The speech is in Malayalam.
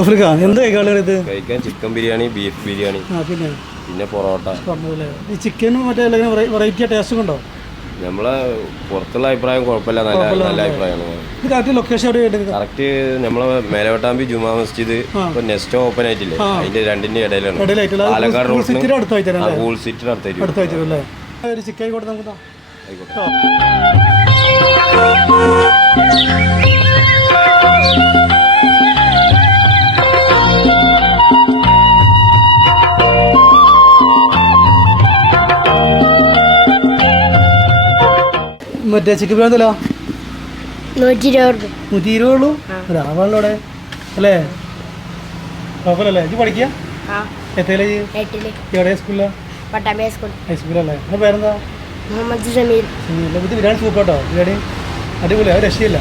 ആഫ്രിക്ക. എന്ത് കഴിക്കാനുള്ളത് ഇത്? കഴിക്കാൻ ചിക്കൻ ബിരിയാണി ബീഫ് ബിരിയാണി. ആ പിന്നെ? പിന്നെ പൊറോട്ട. പറഞ്ഞതല്ലേ ഈ ചിക്കനും മറ്റേ വെറൈറ്റി ടേസ്റ്റും ഉണ്ടോ? നമ്മളെ പുറത്തുള്ള അഭിപ്രായം കുഴപ്പമില്ല. നല്ല നല്ല അഭിപ്രായമാണ്. ഇത് കറക്റ്റ് ലൊക്കേഷൻ എവിടെ വേണ്ടത് കറക്റ്റ് നമ്മളെ മേലവട്ടാമ്പി ജുമാ മസ്ജിദ് ഇപ്പൊ നെക്സ്റ്റ് ഓപ്പൺ ആയിട്ടില്ലേ? അതിന്റെ രണ്ടിന്റെ ഇടയിലാണ്. പാലക്കാട് റോഡിന് അടുത്തായിട്ട് അടുത്തായിട്ട് ചിക്കൻ ആയിക്കോട്ടെ നമുക്ക്. ആയിക്കോട്ടെ. മറ്റേ ചിക്കൻ ബിരിയാണി എന്തല്ല നൂറ്റി ഇരുപത് നൂറ്റി ഇരുപത് ഉള്ളൂ അവിടെ അല്ലേ? കുഴപ്പമില്ലല്ലേ? ഇത് പഠിക്കുക ആ. എത്രയിലെ എട്ടിൽ. എവിടെ സ്കൂളിലാ? പട്ടാമ്പി സ്കൂൾ. ഹൈസ്കൂളല്ലേ എന്റെ പേരെന്താ? മുഹമ്മദ് സമീർ ഇല്ല, ഇത് ബിരിയാണി സൂപ്പർ കേട്ടോ ബിരിയാണി അടിപൊളിയാണ് രക്ഷയില്ല.